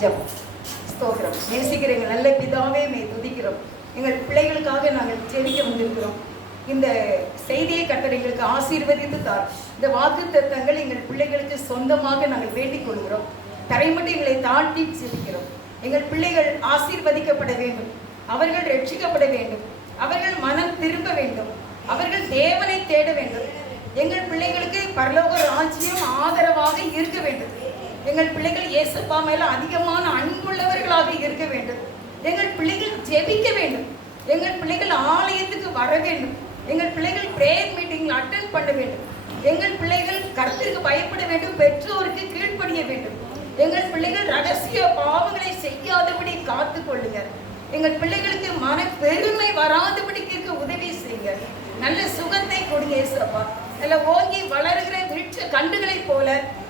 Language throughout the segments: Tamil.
ஜெபம். ஸ்தோத்திரம். நேசிக்கிற எங்கள் நல்ல பிதாவே மே துதிக்கிறோம். எங்கள் பிள்ளைகளுக்காக நாங்கள் ஜெபிக்க வந்திருக்கிறோம். இந்த செய்தியை கர்த்தர் எங்களுக்கு ஆசீர்வதித்து தார். இந்த வாக்குத்தத்தங்கள் எங்கள் பிள்ளைகளுக்கு சொந்தமாக நாங்கள் வேண்டிக் கொள்கிறோம். தரைமட்டும் எங்களை தாழ்த்தி ஜெபிக்கிறோம். எங்கள் பிள்ளைகள் ஆசீர்வதிக்கப்பட வேண்டும், அவர்கள் ரட்சிக்கப்பட வேண்டும், அவர்கள் மனம் திரும்ப வேண்டும், அவர்கள் தேவனை தேட வேண்டும். எங்கள் பிள்ளைகளுக்கு பரலோக ராஜ்யம் ஆதரவாக இருக்க வேண்டும். எங்கள் பிள்ளைகள் இயேசுப்பா மேல அதிகமான அன்புள்ளவர்களாக இருக்க வேண்டும். எங்கள் பிள்ளைகள் ஜெபிக்க வேண்டும். எங்கள் பிள்ளைகள் ஆலயத்துக்கு வர வேண்டும். எங்கள் பிள்ளைகள் பிரேயர் மீட்டிங் அட்டென்ட் பண்ண வேண்டும். எங்கள் பிள்ளைகள் கர்த்தருக்கு பயப்பட வேண்டும், பெற்றோருக்கு கீழ்ப்படிய வேண்டும். எங்கள் பிள்ளைகள் ரகசிய பாவங்களை செய்யாதபடி காத்து கொள்ளுங்க. எங்கள் பிள்ளைகளுக்கு மன பெருமை வராதபடிக்கு உதவி செய்யுங்க. நல்ல சுகத்தை கொடுங்க இயேசுப்பா. நல்ல ஓங்கி வளர்கிற விருட்ச கண்டுகளை போல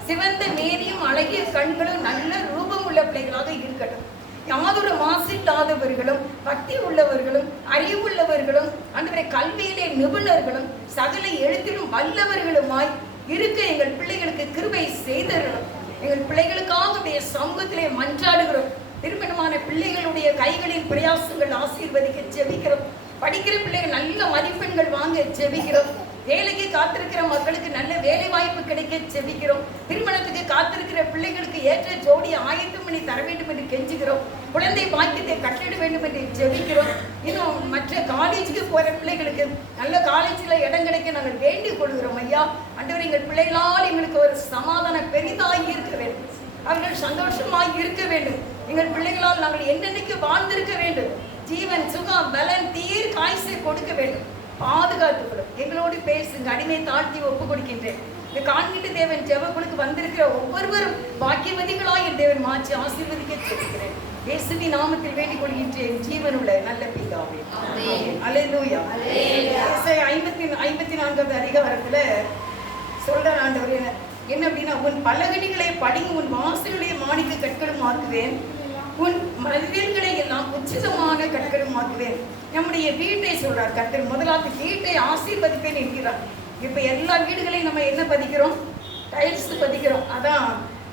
சிவந்த மேரியும் அழகிய கண்களும் நல்ல ரூபம் உள்ள பிள்ளைகளாக இருக்கட்டும். யாதொரு மாசில்லாதவர்களும் பக்தி உள்ளவர்களும் அறிவுள்ளவர்களும் அன்றைய கல்வியிலே நிபுணர்களும் சகல எழுத்திலும் வல்லவர்களுமாய் இருக்க எங்கள் பிள்ளைகளுக்கு கிருபை செய்தர்களும். எங்கள் பிள்ளைகளுக்காக சமூகத்திலே மன்றாடுகிறோம். திருமணமான பிள்ளைகளுடைய கைகளின் பிரயாசங்கள் ஆசீர்வதிக்க ஜெபிக்கிறோம். படிக்கிற பிள்ளைகள் நல்ல மதிப்பெண்கள் வாங்க ஜெபிக்கிறோம். வேலைக்கு காத்திருக்கிற மக்களுக்கு நல்ல வேலை வாய்ப்பு கிடைக்க ஜெபிக்கிறோம். திருமணத்துக்கு காத்திருக்கிற பிள்ளைகளுக்கு ஏற்ற ஜோடியை ஆயத்தம் பண்ணி தர வேண்டும் என்று கெஞ்சுகிறோம். குழந்தை பாக்கியத்தை கட்டிட வேண்டும் என்று ஜெபிக்கிறோம். இன்னும் மற்ற காலேஜுக்கு போற பிள்ளைகளுக்கு நல்ல காலேஜில் இடம் கிடைக்க நாங்கள் வேண்டிக் கொள்கிறோம். ஐயா ஆண்டவரே, எங்கள் பிள்ளைகளால் எங்களுக்கு ஒரு சமாதானம் பெரிதாகி இருக்க வேண்டும், அவர்கள் சந்தோஷமாய் இருக்க வேண்டும். எங்கள் பிள்ளைகளால் நாங்கள் என்னென்னைக்கு வாழ்ந்திருக்க வேண்டும். ஜீவன் சுகம் பலன் தீர் காய்ச்சை கொடுக்க வேண்டும். பாதுகாத்துக்கிறோம். எங்களோடு பேசுங்க. அடிமை தாழ்த்தி ஒப்பு கொடுக்கின்றேன். இந்த காண்கிட்ட தேவன் ஜெபங்களுக்கு வந்திருக்கிற ஒவ்வொருவரும் பாக்கியவதிகளாய் என் தேவன் மாற்றி ஆசீர்வதிக்க சொல்கிறேன். இயேசுவி நாமத்தில் வேண்டிக் கொள்கின்றேன் ஜீவனுள்ள நல்ல பிதாவே. அல்லேலூயா. 54வது அதிகாரத்துல சொல்ற ஆண்டவர் என்ன அப்படின்னா, உன் பலகணிகளை படிங்க, உன் வாசல்களை மாணிக்க கற்களும் ஆக்குவேன், உன் மதில்களை எல்லாம் உச்சிதமான கற்களும் ஆக்குவேன். நம்முடைய வீட்டை சொல்றார் கர்த்தர். முதலாவது வீட்டை ஆசீர்வதிப்பேன் என்கிறார். இப்ப எல்லா வீடுகளையும் நம்ம என்ன பதிக்கிறோம்? டைல்ஸ் பதிக்கிறோம். அதான்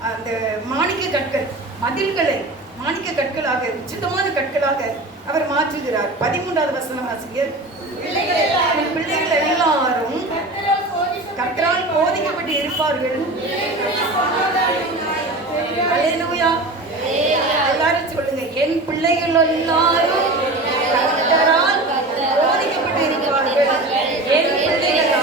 அந்த மாணிக்க கற்கள், மதில்களை மாணிக்க கற்களாக உச்சிதமான கற்களாக அவர் மாற்றுகிறார். 13வது வசனம் வாசிங்க. பிள்ளைகள் எல்லாரும் கர்த்தரால் போதிக்கப்பட்டு இருப்பார்கள். அல்லேலூயா. எல்லாரும் சொல்லுங்க, என் பிள்ளைகள் எல்லாரும் கர்த்தரால் போதிக்கப்பட்டு இருப்பார்கள். என் பிள்ளைகள்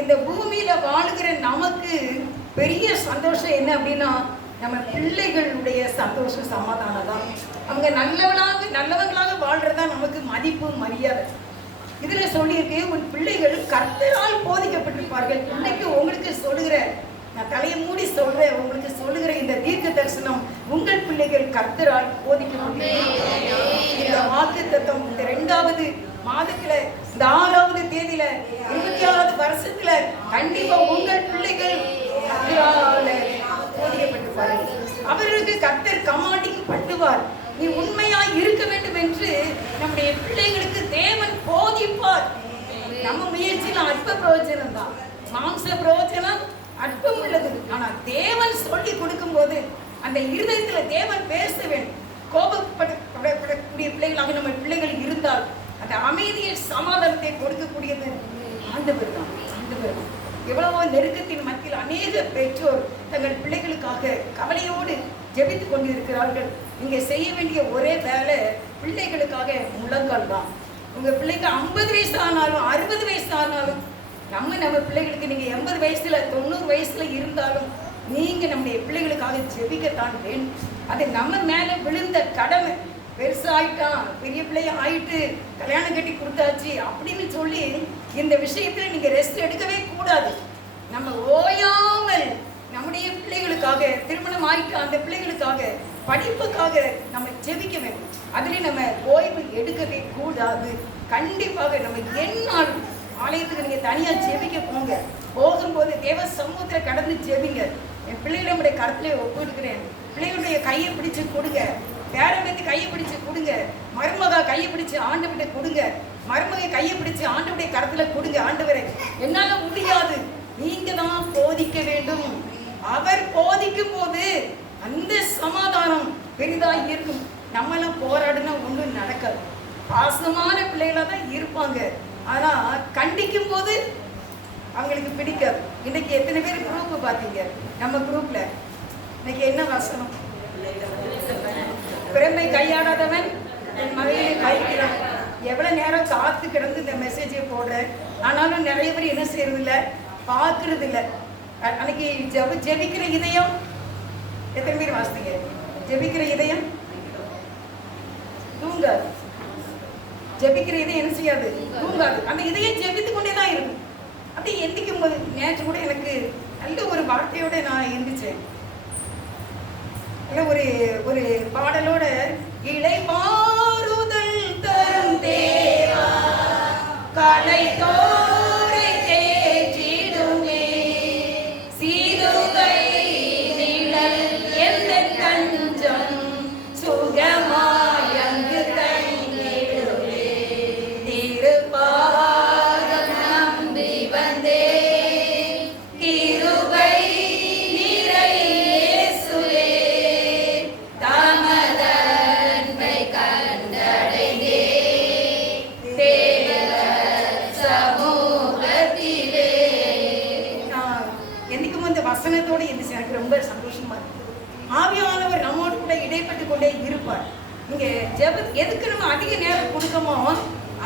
இந்த பூமியில வாழுகிற நமக்கு பெரிய சந்தோஷம் என்ன அப்படின்னா, நம்ம பிள்ளைகளுடைய சந்தோஷம் சமாதானம் தான். அவங்க நல்லவங்களாக வாழ்றதா நமக்கு மதிப்பு மரியாதை. இதுல சொல்லியிருக்கு, உன் பிள்ளைகள் கர்த்தரால் போதிக்கப்பட்டிருப்பார்கள். இன்னைக்கு உங்களுக்கு சொல்லுகிற, நான் தலையை மூடி சொல்றேன், உங்களுக்கு சொல்லுகிற இந்த தீர்க்க தரிசனம், உங்கள் பிள்ளைகள் கர்த்தரால் போதிக்கப்பட்டிருப்பார்கள். இந்த வாக்கு தத்துவம் இந்த 2வது மாதத்துல இந்த 6வது தேதியில 26வது வருஷத்துல கண்டிப்பா உங்கள் பிள்ளைகள் கர்த்தரால் போதிக்கப்பட்டிருப்பார்கள். அவர்களுக்கு கர்த்தர் கமாண்டிங் பண்ணுவார். நீ உண்மையாய் இருக்க வேண்டும் என்று நம்முடைய பிள்ளைகளுக்கு தேவன் போதிப்பார். நம்ம முயற்சியில அற்ப பிரயோஜனம் தான், மாம்ச பிரயோஜனம் அற்பம் உள்ளது. ஆனா தேவன் சொல்லி கொடுக்கும் போது அந்த இருதயத்துல தேவன் பேச வேண்டும். கோபப்படக்கூடிய பிள்ளைகளாக நம்ம பிள்ளைகள் இருந்தால் அந்த அமைதியை சமாதானத்தை கொடுக்கக்கூடியது ஆண்டவர் தான். ஆண்டவர் எவ்வளவோ நெருக்கத்தின் மத்தியில் அநேக பெற்றோர் தங்கள் பிள்ளைகளுக்காக கவலையோடு ஜெபித்துக் கொண்டு இருக்கிறார்கள். நீங்க செய்ய வேண்டிய ஒரே வேலை பிள்ளைகளுக்காக முழங்கால் தான். உங்க பிள்ளைங்க 50 வயசு ஆனாலும் 60 வயசு ஆனாலும் நம்ம பிள்ளைகளுக்கு நீங்க 80 வயசுல 90 வயசுல இருந்தாலும் நீங்க நம்முடைய பிள்ளைகளுக்காக ஜெபிக்கத்தான் வேண்டும். அது நம்ம மேல விழுந்த கடமை. பெருசாயிட்டான், பெரிய பிள்ளைய ஆயிட்டு, கல்யாணம் கட்டி கொடுத்தாச்சு அப்படின்னு சொல்லி இந்த விஷயத்துல நீங்க ரெஸ்ட் எடுக்கவே கூடாது. நம்ம ஓயாமல் நம்முடைய பிள்ளைகளுக்காக, திருமணம் ஆயிட்டு அந்த பிள்ளைகளுக்காக, படிப்புக்காக நம்ம ஜெபிக்க வேண்டும். அதுலேயும் நம்ம ஓய்வு எடுக்கவே கூடாது. கண்டிப்பாக நம்ம என்னாலும் ஆலயத்துக்கு நீங்கள் தனியாக ஜெபிக்க போங்க. போகும்போது தேவ சமூகத்தில் கடந்து ஜெபிங்க. என் பிள்ளைகளை நம்முடைய கருத்துல ஒப்புடுக்கிறேன். பிள்ளைகளுடைய கையை பிடிச்சு கொடுங்க, பேரம்பேத்து கையை பிடிச்சு கொடுங்க, மருமகா கையை பிடிச்சு ஆண்டவர்கிட்ட கொடுங்க, மருமகை கையை பிடிச்சு ஆண்டவருடைய கருத்துல கொடுங்க. ஆண்டவரே, என்னால முடியாது, நீங்க தான் அவர் போதிக்கும் போது அந்த சமாதானம் பெரிதாக இருக்கும். நம்மளாம் போராடினா ஒன்றும் நடக்காது. பாசமான பிள்ளைகளாக தான் இருப்பாங்க. ஆனால் கண்டிக்கும் போது அவங்களுக்கு பிடிக்காது. இன்னைக்கு எத்தனை பேர் குரூப் பார்த்தீங்க? நம்ம குரூப்ல இன்னைக்கு என்ன வசனம்? பிறமை கையாடாதவன் என் மகையை கைக்கிறான். எவ்வளோ நேரம் காத்து கிடந்து இந்த மெசேஜை போடுறேன். ஆனாலும் நிறைய பேர் என்ன செய்யறது இல்லை, பார்க்கறது இல்லை. அன்னைக்கு ஜெபிக்கிற இதயம் எத்தனை பேர் வாசித்தீங்க? ஜெபிக்கிற இதயம் தூங்காது. ஜெபிக்கிற இதயம் என்ன செய்யாது? தூங்காது. அந்த இதயம் ஜெபித்து கொண்டே தான் இருக்கும். அப்படி எந்திக்கும் போது நேற்று கூட எனக்கு நல்ல ஒரு வார்த்தையோட நான் எந்திரிச்சேன். ஒரு ஒரு பாடலோட, இளைப்பாறுதல் தரும் தேவா கலை தோரை தேற்றிடுமே சீருகை நிழல் எந்த தஞ்சம் சுகமாயங்கு தங்கிடுமே திருப்பாதம் நம்பி வந்தே கிருபை நிறை இயேசுவே தமதன்பை கண்டடைந்தே தேவ சமூகத்திலே. நான் என்னைக்கும் அந்த வசனத்தோடு இருந்துச்சு. எனக்கு ரொம்ப சந்தோஷமா இருக்கு. ஆவியானவர் நம்மோடு கூட இடைப்பட்டு கொண்டே இருப்பார். நீங்க எதுக்கு நம்ம அதிக நேரம் கொடுக்கமோ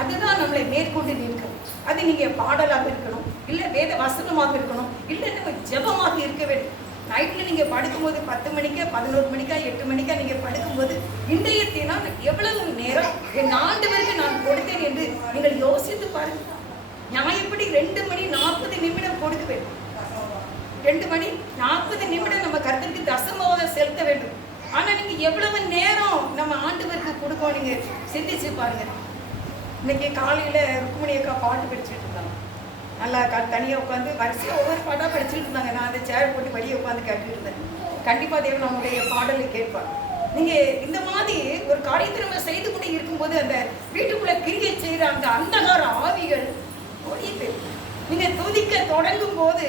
அதுதான் நம்மளை மேற்கொண்டு நிற்கும். அது நீங்க பாடலாக இருக்கணும், இல்லை வேத வசனமாக இருக்கணும், இல்லை நம்ம ஜெபமாக இருக்க வேண்டும். நைட்டில் நீங்கள் படுக்கும்போது 10 மணிக்கா 11 மணிக்கா 8 மணிக்கா நீங்கள் படுக்கும்போது இன்றைய தினம் எவ்வளவு நேரம் என் ஆண்டவருக்கு நான் கொடுத்தேன் என்று நீங்கள் யோசித்து பாருங்கள். நான் எப்படி 2 மணி 40 நிமிடம் கொடுக்க வேண்டும்? 2 மணி 40 நிமிடம் நம்ம கர்த்தருக்கு தசமமாக செலுத்த வேண்டும். ஆனால் நீங்கள் எவ்வளவு நேரம் நம்ம ஆண்டவருக்கு கொடுக்கோம் நீங்கள் சிந்திச்சு பாருங்க. இன்னைக்கு காலையில் ருக்குமணி அக்கா பாட்டு படிச்சுட்டு இருந்தாங்க. நல்லா தனியாக உட்காந்து வரிசையாக ஒவ்வொரு பாட்டாக படிச்சுட்டு இருந்தாங்க. நான் அந்த சேர் போட்டு வெளியே உட்காந்து கேட்டுட்டு இருந்தேன். கண்டிப்பாக தேவன் நம்முடைய பாடலை கேட்பார். நீங்கள் இந்த மாதிரி ஒரு காரியத்தை நம்ம செய்து கொண்டு இருக்கும்போது அந்த வீட்டுக்குள்ளே கிரியை செய்கிற அந்த அந்தகார ஆவிகள் ஒழித்து நீங்கள் துதிக்க தொடங்கும் போது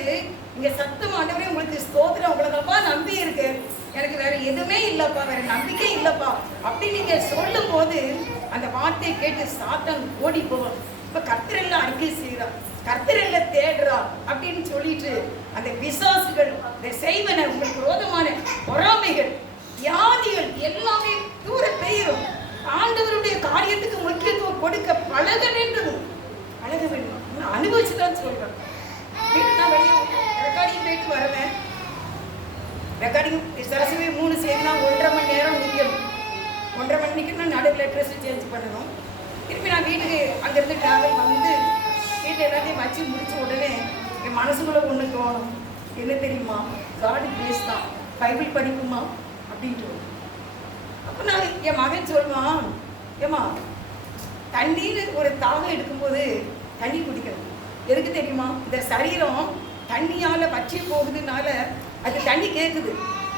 நீங்கள் சத்தம் ஆண்டவரே உங்களுக்கு ஸ்தோத்திரம், உங்களுக்கப்பா நம்பி இருக்கு, எனக்கு வேற எதுவுமே இல்லைப்பா, வேற நம்பிக்கை இல்லைப்பா அப்படி நீங்கள் சொல்லும் போது அந்த வார்த்தையை கேட்டு சாத்தான் ஓடி போவோம். இப்போ கர்த்தரெல்லாம் அறிக்கை செய்கிறான், கர்த்தரெல்லாம் தேடுறா அப்படின்னு சொல்லிட்டு அந்த பிசாசுகள் இந்த செய்வன உங்களுக்கு விரோதமான பொறாமைகள் வியாதிகள் எல்லாமே தூர பெயரும். ஆண்டவருடைய காரியத்துக்கு முக்கியத்துவம் கொடுக்க பழக வேண்டும். பழக வேண்டும். அனுபவிச்சுதான் சொல்றேன். நான் வெளியே ரெக்கார்டிங் போயிட்டு வரேன். ரெக்கார்டிங் சரசவே 3 செய்தினா 1.5 மணி நேரம் நிற்கணும். 1.5 மணி நிற்கணும். நடுவில் ட்ரெஸ் சேஞ்ச் பண்ணணும். திருப்பி நான் வீட்டுக்கு அங்கேருந்து ட்ராவல் வந்து வீட்டில் எல்லாத்தையும் வச்சு முடிச்ச உடனே என் மனசுக்குள்ளே ஒன்று தோணும். என்ன தெரியுமா? காட் கிரேஸ் தான், பைபிள் படிக்குமா அப்படின்ட்டு. அப்போ நான் என் மகன் சொல்லுவான், ஏம்மா தண்ணீர் ஒரு தாகம் எடுக்கும்போது தண்ணி குடிக்கணும். எதுக்கு தெரியுமா? இந்த சரீரம் தண்ணியால் வற்றி போகுதுனால அது தண்ணி கேட்குது.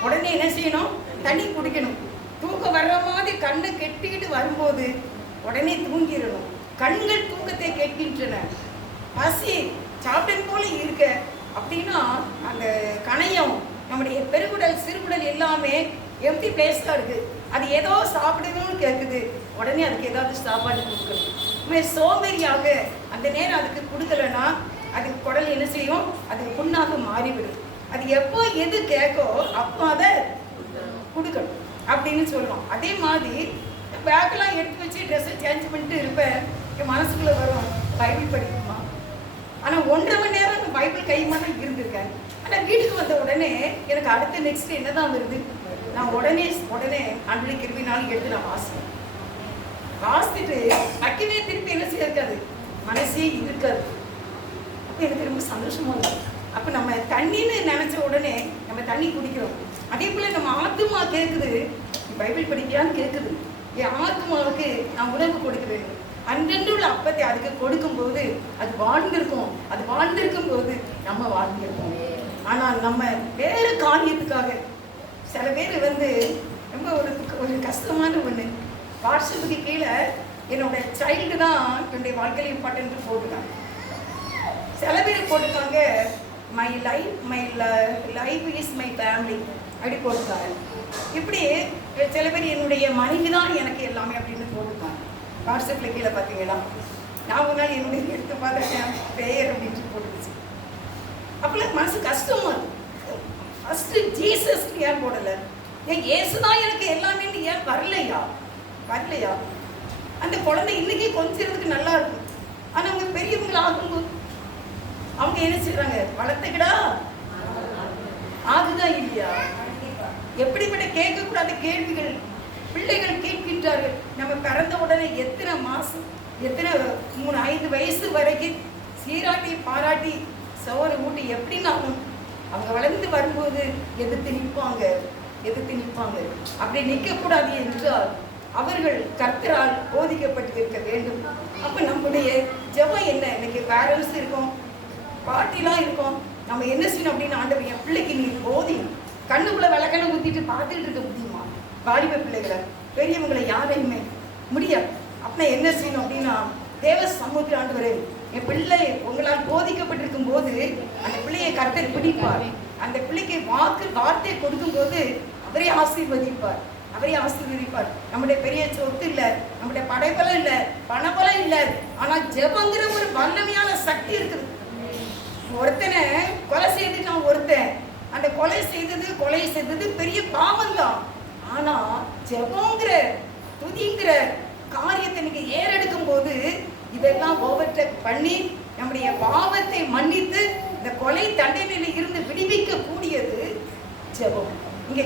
உடனே என்ன செய்யணும்? தண்ணி குடிக்கணும். தூக்கம் வர்ற மாதிரி கண்ணை கெட்டிக்கிட்டு வரும்போது உடனே தூங்கிடணும். கண்கள் தூக்கத்தை கேட்கின்றன. பசி சாப்பிடன் போல இருக்க அப்படின்னா அந்த கணையம் நம்முடைய பெருகுடல் சிறுகுடல் எல்லாமே எம்டி பிளேஸாக இருக்குது. அது ஏதோ சாப்பிடணும்னு கேட்குது. உடனே அதுக்கு ஏதாவது சாப்பாடு கொடுக்கணும். சோம்பேறியாக அந்த நேரம் அதுக்கு கொடுக்கலன்னா அதுக்கு குடல் என்ன செய்யும்? அது புண்ணாக மாறிவிடும். அது எப்போ எது கேட்கோ அப்போ அதை கொடுக்கணும் அப்படின்னு சொல்லுவோம். அதே மாதிரி பேக்கெல்லாம் எடுத்து வச்சு ட்ரெஸ்ஸை சேஞ்ச் பண்ணிட்டு இருப்பேன். என் மனசுக்குள்ளே வரும், பைபிள் படிக்குமா? ஆனால் 1.5 மணி நேரம் பைபிள் கையுமா தான் இருந்திருக்கேன். ஆனால் வீட்டுக்கு வந்த உடனே எனக்கு அடுத்த நெக்ஸ்ட் என்ன தான் வருது? நான் உடனே அன்றைய கிருபினாலும் எடுத்து நான் வாசித்துட்டு வைக்கவே திருப்பி என்ன செய்யாது, மனசே இருக்காது. அப்போ எனக்கு ரொம்ப சந்தோஷமா இருக்கும். அப்போ நம்ம தண்ணின்னு நினச்ச உடனே நம்ம தண்ணி குடிக்கிறோம். அதே போல் நம்ம ஆத்மா கேட்குது, பைபிள் படிக்கலான்னு கேட்குது. என் ஆத்மாவுக்கு நான் உணவு கொடுக்க வேண்டும். அன்றன்று உள்ள அப்பத்தை அதுக்கு கொடுக்கும்போது அது வாழ்ந்திருக்கும். அது வாழ்ந்திருக்கும் போது நம்ம வாழ்ந்திருக்கோம். ஆனால் நம்ம வேறு காரியத்துக்காக சில பேர் ரொம்ப ஒரு கஷ்டமான ஒன்று. வாட்ஸ்அப்புக்கு கீழே என்னோட சைல்டு தான் என்னுடைய வாழ்க்கையில் இம்பார்ட்டன்ட்டு போட்டுருக்காங்க. சில பேர் போட்டிருக்காங்க, my life is my family அப்படி போட்டுருக்காங்க. இப்படி சில பேர் என்னுடைய மனைவி தான் எனக்கு எல்லாமே அப்படின்னு போட்டுருக்காங்க. வாட்ஸ்அப்பில் கீழே பார்த்தீங்கன்னா நான் ஒரு நாள் என்னுடைய எடுத்து பார்த்தேன் பேர் அப்படின்ட்டு போட்டுருச்சு. அப்போல்லாம் மனசு கஷ்டமா இருக்கும். ஃபஸ்ட்டு ஜீசஸ் ஏன் போடலை, ஏன் ஏசுதான் எனக்கு எல்லாமே ஏன் வரலையா? அந்த குழந்தை இன்னைக்கு கொஞ்சிறதுக்கு நல்லா இருக்கும். ஆனால் அவங்க பெரியவங்களை ஆகும்போது அவங்க என்ன செய்யறாங்க, வளர்த்துக்கிடா ஆகுதா இல்லையா? எப்படிப்பட்ட கேட்கக்கூடாத கேள்விகள் பிள்ளைகள் கேட்கின்றார்கள். நம்ம பிறந்த உடனே எத்தனை மாதம், எத்தனை 3-5 வயசு வரைக்கும் சீராட்டி பாராட்டி சோறு ஊட்டி எப்படின்னாலும் அவங்க வளர்ந்து வரும்போது எதிர்த்து நிற்பாங்க. அப்படி நிற்கக்கூடாது என்றால் அவர்கள் கர்த்தரால் போதிக்கப்பட்டு இருக்க வேண்டும். அப்போ நம்முடைய ஜெபம் என்ன? இன்னைக்கு பேரண்ட்ஸ் இருக்கோம், பாட்டிலாம் இருக்கோம். நம்ம என்ன செய்யணும் அப்படின்னு, ஆண்டவர் என் பிள்ளைக்கு நீ போதி, கண்ணுக்குள்ள விளக்கெண்ணெய் ஊற்றிட்டு பார்த்துட்டு இருக்க முடியுமா? வாலிப பிள்ளைகளை, பெரியவங்களை யாரையுமே முடியாது. அப்படின்னா என்ன செய்யணும் அப்படின்னா, தேவ சமூகத்தில் ஆண்டவரே என் பிள்ளை உங்களால் போதிக்கப்பட்டிருக்கும் போது அந்த பிள்ளையை கர்த்தர் பிடிப்பார். அந்த பிள்ளைக்கு வார்த்தை கொடுக்கும் போது அவரே ஆசீர்வதிப்பார். நம்முடைய பெரிய சொத்து இல்லை, நம்முடைய படைபலம் இல்லை, பணபலம் இல்லை, ஆனால் ஜெபங்கிற ஒரு வல்லமையான சக்தி இருக்குது. ஒருத்தனை கொலை செய்துட்டான் ஒருத்தன், அந்த கொலை செய்தது பெரிய பாவம் தான். ஆனா ஜெபங்கிற துதிங்கிற காரியத்தை நீங்க ஏறெடுக்கும் போது இதெல்லாம் ஓவர்டேக் பண்ணி நம்முடைய பாவத்தை மன்னித்து இந்த கொலை தண்டனையில இருந்து விடுவிக்க கூடியது ஜெபம். இங்க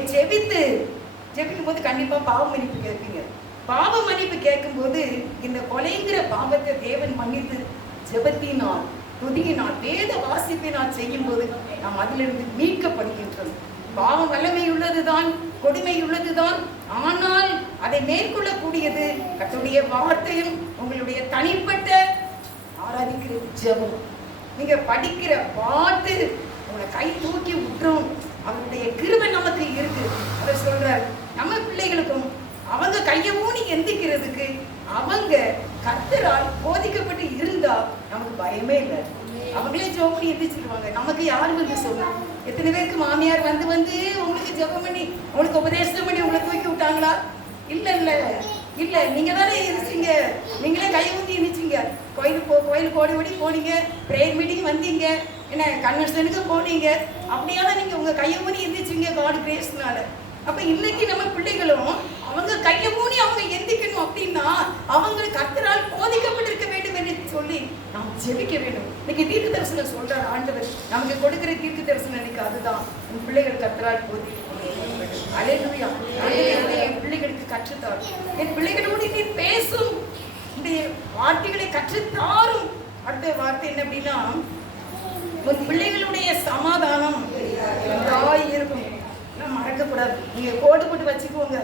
ஜெபிக்கும் போது கண்டிப்பா பாவ மன்னிப்பு கேட்பீங்க. பாவ மன்னிப்பு கேட்கும் போது இந்த கொலைங்கிற பாவத்தை தேவன் மன்னித்து ஜெபத்தினால் துதியினால் வேத வாசிப்பினால் செய்யும் போது நாம் அதிலிருந்து மீட்கப்படுகின்றோம். பாவம் வல்லமை உள்ளதுதான், கொடுமை உள்ளதுதான், ஆனால் அதை மேற்கொள்ளக்கூடியது கர்த்தருடைய வார்த்தையும் உங்களுடைய தனிப்பட்ட ஆராதிக்கிற ஜெபம். நீங்க படிக்கிற பாட்டு உங்களை கை தூக்கி விட்டுரும். அவருடைய கிருபை நமக்கு இருக்கு. அவர் சொல்றார், நம்ம பிள்ளைகளுக்கும் அவங்க கையை ஊனி எந்திக்கிறதுக்கு அவங்க கர்த்தரால் போதிக்கப்பட்டு இருந்தா நமக்கு பயமே இல்லை. அவங்களே ஜெபம் பண்ணி எந்திரிச்சிருவாங்க. நமக்கு யாரு வந்து சொல்லலாம்? எத்தனை பேருக்கு மாமியார் வந்து உங்களுக்கு ஜெபம் பண்ணி உங்களுக்கு உபதேசம் பண்ணி உங்களை தூக்கி விட்டாங்களா? இல்ல நீங்க தானே இருந்தீங்க. நீங்களே கை ஊந்தி இருந்துச்சிங்க. கோயிலுக்கு ஓடி போனீங்க, ப்ரேயர் மீட்டிங் வந்தீங்க, என்ன கன்வென்ஷனுக்கு போனீங்க. அப்படியாதான் நீங்க உங்க கையை ஊனி இருந்துச்சிங்க காட் கிரேஸ்னால. அப்ப இன்னைக்கு நம்ம பிள்ளைகளும் அவங்க கையை ஊனி அவங்க எந்திக்கணும் அப்படின்னா அவங்களுக்கு கர்த்தரால் போதிக்கப்பட்டிருக்க வேண்டும் என்று சொல்லி நாம் ஜெபிக்க வேண்டும். இன்னைக்கு தீர்க்க தரிசனம் சொல்றார் ஆண்டவர். நமக்கு கொடுக்கிற தீர்க்க தரிசனம் இன்னைக்கு அதுதான், உன் பிள்ளைகள் கர்த்தரால் போதிக்கப்பட வேண்டும். அல்லேலூயா. என் பிள்ளைகளுக்கு கற்றுத்தார், என் பிள்ளைகளோடு நீ பேசும் இந்த வார்த்தைகளை கற்றுத்தாரும். அடுத்த வார்த்தை என்ன அப்படின்னா, உன் பிள்ளைகளுடைய சமாதானம் இருக்கும். மறக்கக்கூடாது. நீங்க கோடு போட்டு வச்சுக்கோங்க.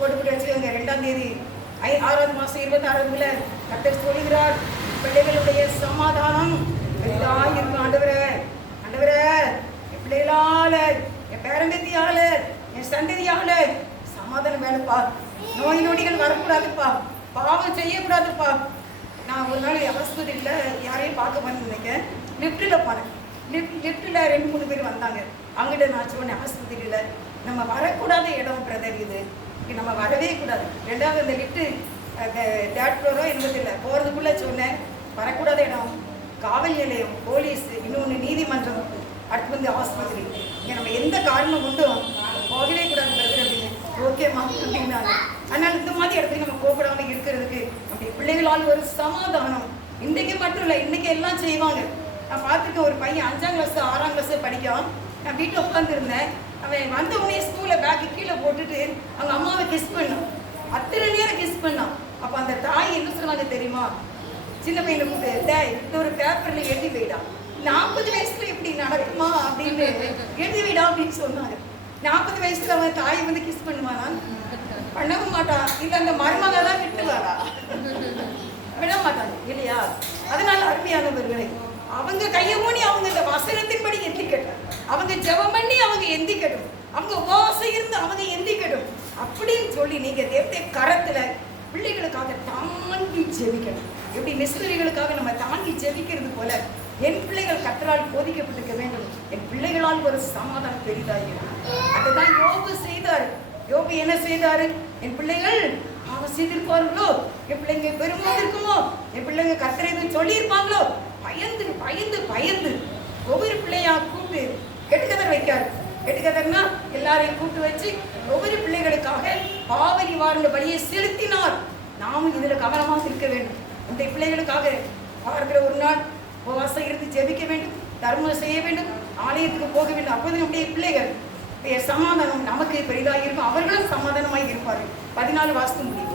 2ஆம் தேதி 6வது மாசம் 26ல கர்த்தர் சொல்கிறார், பிள்ளைகளுடைய சமாதானம் இருக்கும். ஆண்டவரே என் பிள்ளைகளால, என் பேரம்பேத்தியால, என் சந்ததியால சமாதானம் வேணுப்பா. நோய் நொடிகள் வரக்கூடாதுப்பா, பாவம் செய்யக்கூடாதுப்பா. நான் ஒரு நாள் ஆஸ்பத்திரியில் யாரையும் பார்க்க போனேன்னு நினைக்கிறேன். லிஃப்ட்டில் போனேன். லிஃப்ட்டில் 2-3 பேர் வந்தாங்க. அங்கிட்ட நான் சொன்னேன், ஆஸ்பத்திரியில் நம்ம வரக்கூடாத இடம் பிரதர், இது நம்ம வரவே கூடாது. 2வது அந்த லிஃப்ட்டு 3rd ஃப்ளோரோ என்பதில்லை போகிறதுக்குள்ளே சொன்னேன், வரக்கூடாத இடம் காவல் நிலையம், போலீஸ், இன்னொன்று நீதிமன்றம், அடுத்து வந்து ஆஸ்பத்திரி. இங்கே நம்ம எந்த காரணம் கொண்டும் போகவே கூடாது பிரதர் அப்படின்னு. ஓகேம்மா அப்படின்னாங்க. அதனால் இந்த மாதிரி இடத்துக்கு நம்ம போகக்கூடாமல் இருக்கிறதுக்கு அப்படி பிள்ளைகளால் ஒரு சமாதானம். இன்றைக்கு மட்டும் இல்லை, இன்றைக்கி எல்லாம் செய்வாங்க. நான் பார்த்துருக்கேன், ஒரு பையன் 5ஆம் கிளாஸ் 6ஆம் கிளாஸ் படிக்கான். நான் வீட்டில் உட்காந்துருந்தேன். அவன் வந்த உடனே ஸ்கூலில் பேக்கு கீழே போட்டுட்டு அவங்க அம்மாவை கிஸ் பண்ணான். அத்தனை நேரம் கிஸ் பண்ணான். அப்போ அந்த தாய் என்ன சொன்னாங்க தெரியுமா? சின்ன பையனை கூப்பிட்டு, இந்த ஒரு பேப்பரில் எழுதி வைடா, 40 வயசுல இப்படி நடக்குமா அப்படின்னு எழுதி வைடா அப்படின்னு சொன்னாங்க. 40 வயசுல அவன் தாய் வந்து கிஸ் பண்ணுவானா? பண்ணவும் மாட்டான். இல்லை அந்த மருமக தான் விட்டுவாரா? விட மாட்டாங்க இல்லையா? அதனால அருமையானவர்களை, அவங்க கையை ஊனி அவங்க இந்த வசனத்தின்படி எந்திக்கட்டும், அவங்க ஜெபம் பண்ணி அவங்க எந்திக்கட்டும், அவங்க உபவாசம் இருந்து அவங்க எந்திக்கட்டும் அப்படின்னு சொல்லி நீங்க தேவத்தை கரத்துல பிள்ளைகளுக்காக தாங்கி ஜெபிக்கணும். எப்படி மிஷனரிகளுக்காக நம்ம தாங்கி ஜெபிக்கிறது போல என் பிள்ளைகள் கர்த்தரால் போதிக்கப்பட்டிருக்க வேண்டும், என் பிள்ளைகளால் ஒரு சமாதானம் பெரிதாயிருக்கும். அதுதான் யோபு செய்தார். யோபு என்ன செய்தாரு? என் பிள்ளைகள் ஆசீர்வதிப்பார்களோ, என் பிள்ளைங்க பெருமையாக இருக்குமோ, என் பிள்ளைங்க கர்த்தரை எதுவும் சொல்லியிருப்பாங்களோ, பயந்து பயந்து பயந்து ஒவ்வொரு பிள்ளையா கூப்பிட்டு கெட்டுக்கதர் வைக்காரு. கெட்டுக்கதர்னா எல்லாரையும் கூப்பிட்டு வச்சு ஒவ்வொரு பிள்ளைகளுக்காக பாவ நிவாரண பலியை செலுத்தினார். நாமும் இதுல கவனமாக இருக்க வேண்டும். இந்த பிள்ளைகளுக்காக பார்க்கிற ஒரு நாள் உபவாசம் இருந்து ஜெபிக்க வேண்டும், தர்மம் செய்ய வேண்டும், ஆலயத்துக்கு போக வேண்டும். அப்போது நம்முடைய பிள்ளைகள் சமாதானம் நமக்கு பெரிதாக இருக்கும், அவர்களும் சமாதானமாய் இருப்பார்கள். 14 வாசம் முடியும்.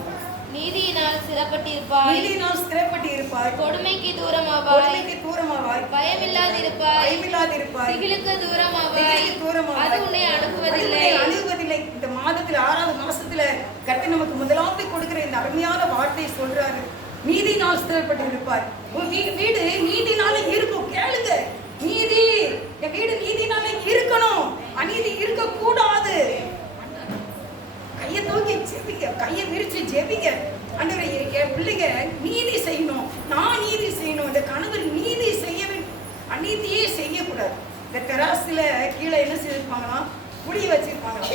நீதியினால் ஸ்திரப்பட்டிருப்பாய், நீதியினால் ஸ்திரப்பட்டிருப்பாய், கொடுமைக்கு தூரமாவாய், கொடுமைக்கு தூரமாவாய், பயமில்லாதிருப்பாய், பயமில்லாதிருப்பாய், திகிலுக்கு தூரமாவாய், திகிலுக்கு தூரமாவாய், அது உன்னை அணுகுவதில்லை, அணுகுவதில்லை. இந்த மாதத்துல 6வது மாசத்துல கர்த்தர் நமக்கு முதலாவது கொடுக்கிற இந்த அருமையான வார்த்தை சொல்றாரு, நீதியினால் ஸ்திரப்பட்டிருப்பாய். உன் வீடு நீதினால இருக்கும். கேளுங்க, நீதி, என் வீடு நீதினால இருக்கணும், அநீதி இருக்க கூடாது. கையை தூக்கி ஜெபிங்க, கையை விரிச்சு ஜெபிங்க. ஆண்டவரே, என் பிள்ளைங்க நீதி செய்யணும், நான் நீதி செய்யணும், இந்த கணவர் நீதி செய்ய வேண்டும், அநீதியே செய்யக்கூடாது. இந்த தராசுல கீழே என்ன செய்திருப்பாங்களாம்? முடி வச்சிருப்பாங்களாம்.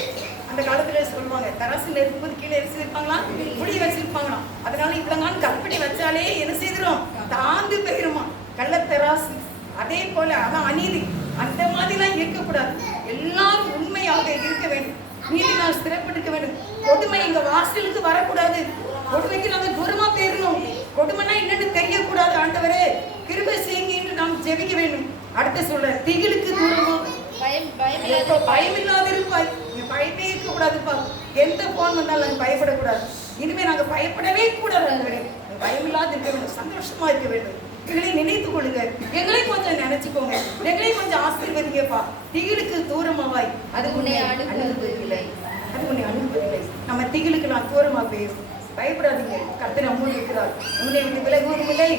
அந்த காலத்துல சொல்லுவாங்க, தராசுல இருக்கும்போது கீழே என்ன செய்திருப்பாங்களாம்? முடி வச்சிருப்பாங்களாம். அதனால இவ்வளங்கான கல்படி வச்சாலே என்ன செய்திரும்? தாந்து போயிருமா கள்ளத்தராசு. அதே போல அதான் அநீதி, அந்த மாதிரிலாம் இருக்கக்கூடாது. எல்லாரும் உண்மையாக இருக்க வேண்டும், நீதி நான் ஸ்திரப்பட்டிருக்க வேண்டும். கொடுமை எங்க வாசலுக்கு வரக்கூடாது. கொடுமைக்கு நாங்கள் தூரமா போயிடணும். கொடுமைனா என்னன்னு தெரியக்கூடாது. ஆண்டவரே கிருபை செய்யுங்க என்று நாம் ஜெபிக்க வேண்டும். அடுத்து சொல்ற, திகிலுக்கு தூரமா, பயமில்லாத இருப்பாய். பயமே இருக்க கூடாதுப்பா. எந்த போன் வந்தாலும் நாங்கள் பயப்படக்கூடாது. இனிமே நாங்க பயப்படவே கூடாது. ஆண்டவரே பயமில்லாத இருக்க வேண்டும், சந்தோஷமா இருக்க வேண்டும். எங்களை நினைத்துக் கொள்ளுங்க, எங்களை கொஞ்சம் நினைச்சுக்கோங்க, எங்களை கொஞ்சம் ஆசீர்வதிங்கப்பா. திகிலுக்கு தூரமாவாய், அது உன்னை அணுகுவதில்லை, அது உன்னை அணுகுவதில்லை. நம்ம திகிலுக்கு நான் தூரமா பேசும். பயப்படாதீங்க, கர்த்தர் நம்மோடு இருக்கிறார். உன்னை விட்டு விலகுவதும் இல்லை,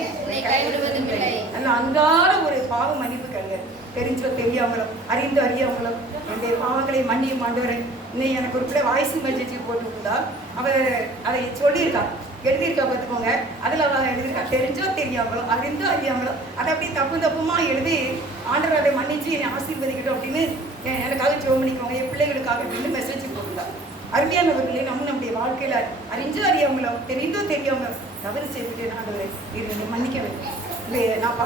கைவிடுவதும் இல்லை. நல்ல அன்றாட ஒரு பாவ மன்னிப்பு கருங்க. தெரிஞ்சோ தெரியாமலோ, அறிந்து அறியாமலோ என்னுடைய பாவங்களை மன்னியும் ஆண்டவரே. இன்னும் எனக்கு ஒரு பிள்ளை வாய்ஸ் மெசேஜ் போட்டுருந்தா, அவர் அதை சொல்லியிருக்கா, எழுதியிருக்கா பார்த்துக்கோங்க. அதில் அவள் எழுதியிருக்கா, தெரிஞ்சோ தெரியாமலோ, அறிந்தோ அறியாமலோ, அதை அப்படியே தப்புமா எழுதி ஆண்டவர் அதை மன்னிச்சு என்னை ஆசீர்வதிக்கட்டும் அப்படின்னு எனக்காக ஜெபம் பண்ணிக்கோங்க, என் பிள்ளைகளுக்காக அப்படின்னு மெசேஜ் போட்டுருந்தா. அருமையானவர்களே, நம்முடைய வாழ்க்கையில அறிஞ்சோ அறியாமலோ, தெரிந்தோ தெரியாமலோ தவறு செய்துட்டு ஆண்டவரே என்னை மன்னிக்க வேண்டும். இல்லை, நான்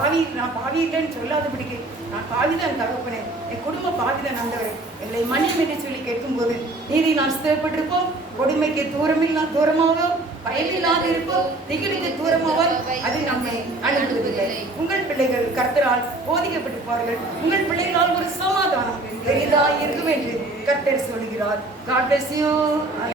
பாவி இல்லைன்னு சொல்லாதபடிக்கு நான் பாவிதான் தகப்பனே, என் குடும்ப பாவிதான் ஆண்டவரே, எங்களை மன்னியும் என்று சொல்லி கேட்கும்போது நீதி நான் ஸ்திரப்பட்டிருப்போம். கொடுமைக்கு தூரமாவோ, பயமில்லாது இருப்போம், திகிலுக்கு தூரமாவோ, அது நம்மை அணுகுவதில்லை. உங்கள் பிள்ளைகள் கர்த்தரால் போதிக்கப்பட்டிருப்பார்கள். உங்கள் பிள்ளைகளால் ஒரு சமாதானம் பெரிதாக இருக்கும் என்று கர்த்தர் சொல்கிறார். God bless you.